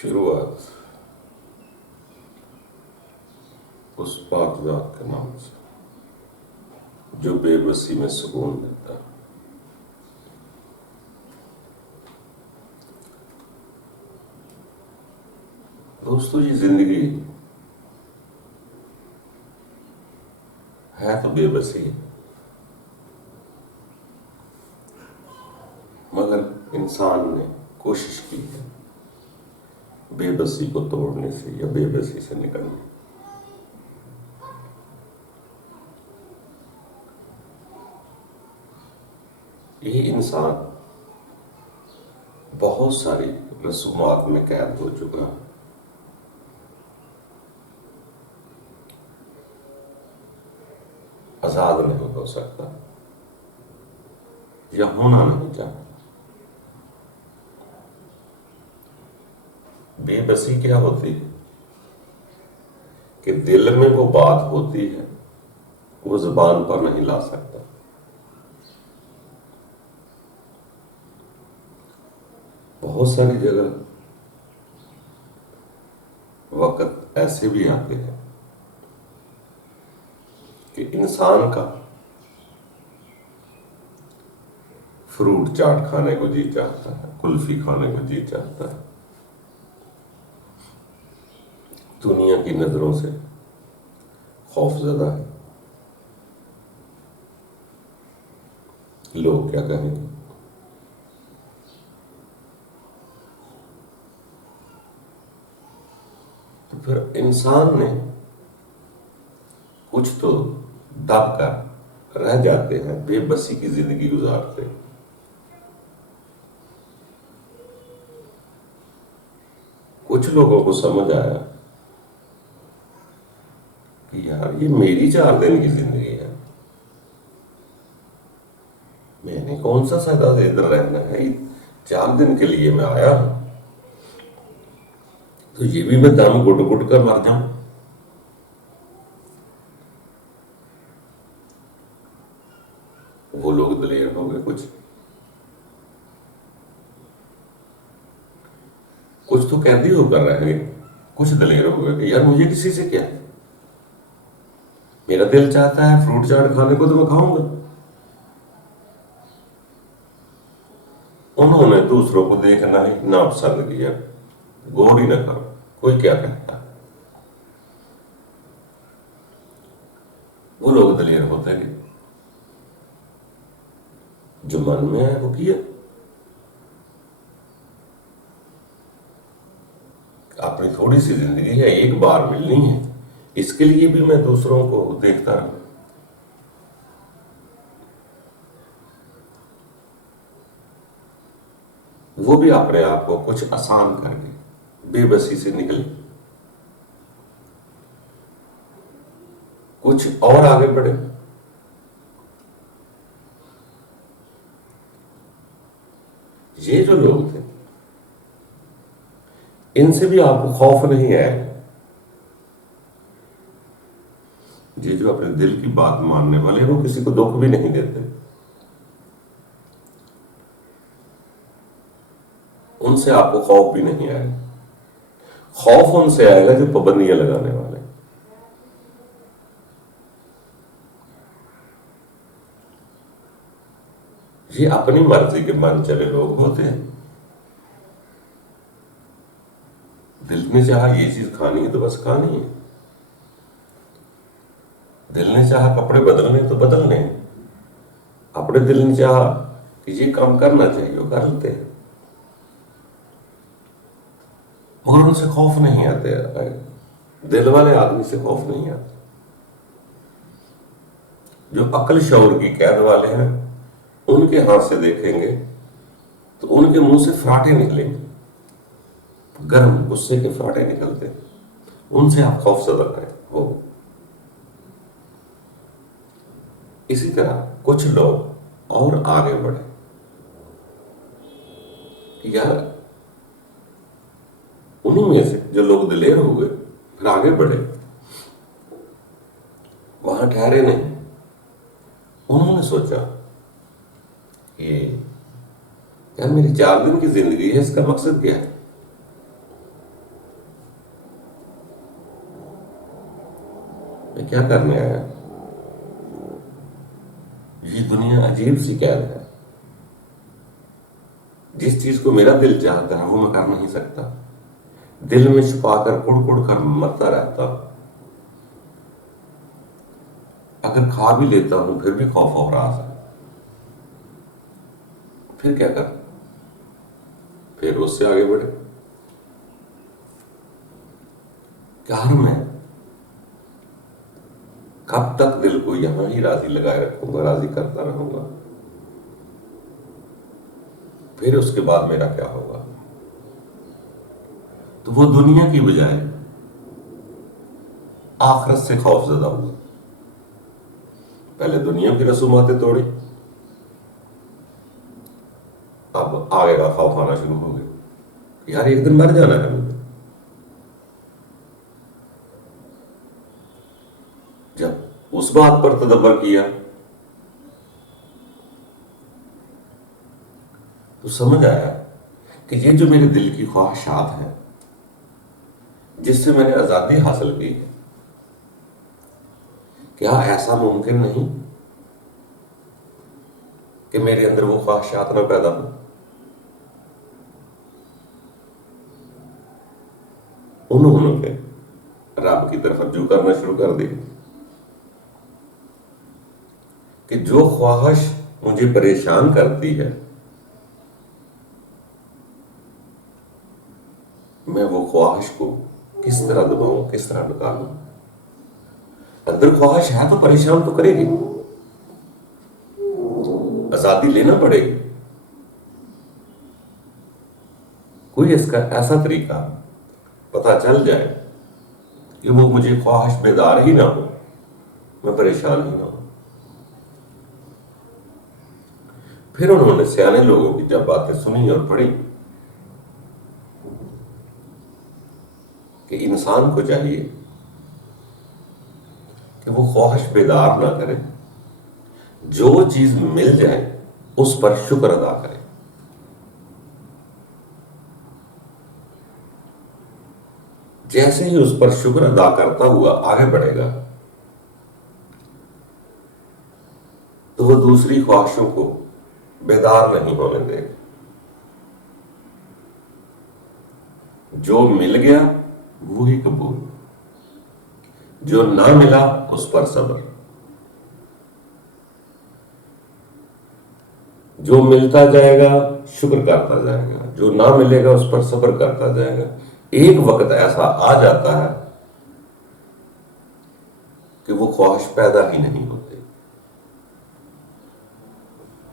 शुरुआत उस पाक ज़ात के नाम से जो बेबसी में सुकून देता है। दोस्तों, ये जिंदगी है तो बेबसी है, मगर इंसान ने कोशिश की है बेबसी को तोड़ने से या बेबसी से निकलने। ये इंसान बहुत सारी रसूमात में कैद हो चुका है। आजाद नहीं हो सकता या होना नहीं चाहता। बेबसी क्या होती है कि दिल में वो बात होती है, वो जुबान पर नहीं ला सकता। बहुत सारी जगह वक्त ऐसे भी आते हैं कि इंसान का फ्रूट चाट खाने को जी चाहता है, कुल्फी खाने को जी चाहता है। दुनिया की नजरों से खौफजदा है, लोग क्या कहेंगे। तो फिर इंसान ने कुछ तो दब कर रह जाते हैं, बेबसी की जिंदगी गुजारते हैं। कुछ लोगों को समझ आया कि यार ये मेरी 4 दिन की जिंदगी है, मैंने कौन सा सदा से इधर रहना है। 4 दिन के लिए मैं आया हूं, तो ये भी मैं दम घुट घुट कर मर जाऊं। वो लोग दलेर हो गए, कुछ तो कैदी होकर रह गए, कुछ दलेर हो गए कि यार मुझे किसी से क्या, मेरा दिल चाहता है फ्रूट चाट खाने को तो मैं खाऊंगा। उन्होंने दूसरों को देखना ही ना पसंद किया, गौर ही ना करो कोई क्या कहता। वो लोग दलेर होते गए, जो मन में है वो किया। अपनी थोड़ी सी जिंदगी है, एक बार मिलनी है, इसके लिए भी मैं दूसरों को देखता रहूं। वो भी अपने आप को कुछ आसान करके बेबसी से निकले, कुछ और आगे बढ़े। ये जो लोग थे, इनसे भी आपको खौफ नहीं है। ये जो अपने दिल की बात मानने वाले, वो किसी को दुख भी नहीं देते। उनसे आपको खौफ भी नहीं आएगा। खौफ उनसे आएगा जो पाबंदियां लगाने वाले। ये अपनी मर्जी के मन चले लोग होते हैं। दिल ने चाहा ये चीज खानी है तो बस खानी है, दिल ने चाहा कपड़े बदलने तो बदलने, अपने दिल ने चाहा कि ये काम करना चाहिए वो कर लेते हैं, मगर उनसे खौफ नहीं आते। दिल वाले आदमी से खौफ नहीं आता। जो अक्ल शौर की कैद वाले हैं, उनके हाथ से देखेंगे तो उनके मुंह से फराटे निकलेंगे, गर्म गुस्से के फराटे निकलते हैं। उनसे आप खौफजदा हो। इसी तरह कुछ लोग और आगे बढ़े कि यार उन्हीं में से जो लोग दिलेर हो गए फिर आगे बढ़े, वहां ठहरे नहीं। उन्होंने सोचा कि यार मेरी 4 दिन की जिंदगी है, इसका मकसद क्या है। क्या करने आया? ये दुनिया अजीब सी कैद है। जिस चीज को मेरा दिल चाहता है वो मैं कर नहीं सकता, दिल में छुपाकर कुड़ कुड़ कर मरता रहता। अगर खा भी लेता हूं फिर भी खौफ हो रहा है। फिर क्या कर? फिर उससे आगे बढ़े। क्या मैं कब तक दिल को यहां ही राजी लगाए रखूंगा, राजी करता रहूंगा? फिर उसके बाद मेरा क्या होगा? तो वो दुनिया की बजाय आखिरत से खौफजदा हुआ। पहले दुनिया की रसूमातें तोड़ी, अब आगे का खौफ आना शुरू हो गया। यार एक दिन मर जाना है मुझे। जब उस बात पर तदब्बर किया तो समझ आया कि ये जो मेरे दिल की ख्वाहिशात हैं, जिससे मैंने आजादी हासिल की है, क्या ऐसा मुमकिन नहीं कि मेरे अंदर वो ख्वाहिशात न पैदा हो? उन्होंने रब की तरफ रजू करना शुरू कर दी कि जो ख्वाहिश मुझे परेशान करती है, मैं वो ख्वाहिश को किस तरह दबाऊं, किस तरह निकालूं? अंदर ख्वाहिश है तो परेशान तो करेगी, आजादी लेना पड़ेगी। कोई इसका ऐसा तरीका पता चल जाए कि वो मुझे ख्वाहिश बेदार ही ना हो, मैं परेशान ही ना हो। फिर उन्होंने सियाने लोगों की जब बातें सुनी और पढ़ी कि इंसान को चाहिए कि वो ख्वाहिश बेदार ना करे, जो चीज मिल जाए उस पर शुक्र अदा करे। जैसे ही उस पर शुक्र अदा करता हुआ आगे बढ़ेगा तो वो दूसरी ख्वाहिशों को बेदार नहीं होने देगा। जो मिल गया वही कबूल, जो ना मिला उस पर सब्र। जो मिलता जाएगा शुक्र करता जाएगा, जो ना मिलेगा उस पर सब्र करता जाएगा। एक वक्त ऐसा आ जाता है कि वो ख्वाहिश पैदा ही नहीं होती।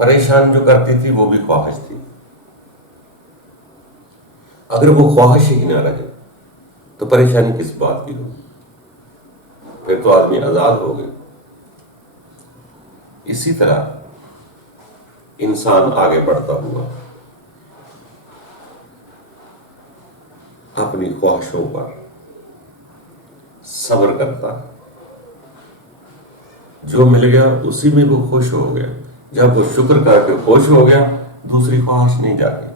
परेशान जो करती थी वो भी ख्वाहिश थी। अगर वो ख्वाहिश ही ना रहे तो परेशानी किस बात की होगी? फिर तो आदमी आजाद हो गया। इसी तरह इंसान आगे बढ़ता हुआ अपनी ख्वाहिशों पर सब्र करता है। जो मिल गया उसी में वो खुश हो गया। जब वो शुक्र करके खुश हो गया, दूसरी ख्वाहिश नहीं जागी।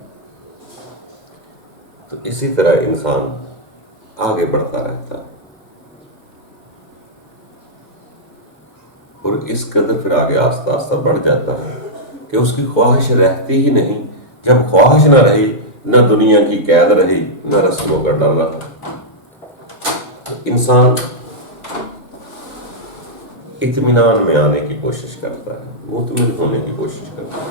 तो इसी तरह इंसान आगे बढ़ता रहता है और इस कदर फिर आगे आस्ता आस्ता बढ़ जाता है कि उसकी ख्वाहिश रहती ही नहीं। जब ख्वाहिश ना रही, न दुनिया की कैद रही, न रस्मों का डर रहा, तो इंसान इत्मीनान में आने की कोशिश करता है, मुतमिन होने की कोशिश करता है।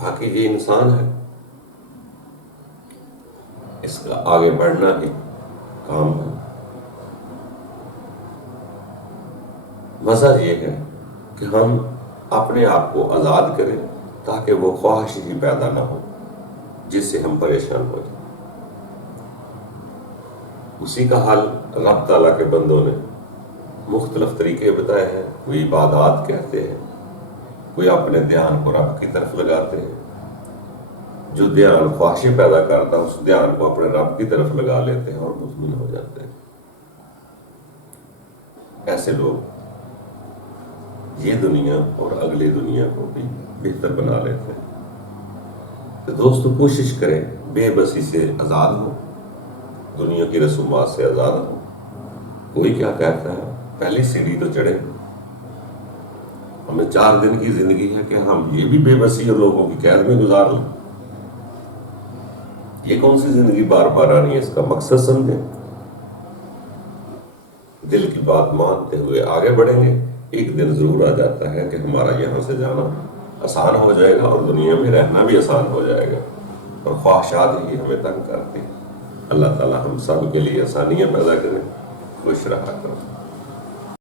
बाकी ये इंसान है, इसका आगे बढ़ना ही काम है। मजा ये है कि हम अपने आप को आजाद करें ताकि वो ख्वाहिश ही पैदा ना हो जिससे हम परेशान हो जाए। उसी का हाल रब ताला के बंदों ने मुख्तलिफ तरीके बताए हैं। कोई इबादत कहते हैं, कोई अपने ध्यान को रब की तरफ लगाते हैं। जो ध्यान ख्वाहिशें पैदा करता है उस ध्यान को अपने रब की तरफ लगा लेते हैं और मुतमिन हो जाते हैं। ऐसे लोग ये दुनिया और अगली दुनिया को भी बेहतर बना लेते हैं। तो दोस्तों कोशिश करें बेबसी से आजाद हो दुनिया की रसूमात से आज़ाद हो। कोई क्या कहता है, पहली सीढ़ी तो चढ़े। हमें 4 दिन की जिंदगी है कि हम ये भी बेबसी और लोगों की कैद में गुजार लें। ये कौन सी जिंदगी बार बार आनी है, इसका मकसद समझें। दिल की बात मानते हुए आगे बढ़ेंगे। एक दिन जरूर आ जाता है कि हमारा यहाँ से जाना आसान हो जाएगा और दुनिया में रहना भी आसान हो जाएगा, और ख्वाहिशात ही हमें तंग करती हैं। अल्लाह ताला हम सब के लिए आसानियाँ पैदा करें। खुश रहा करो।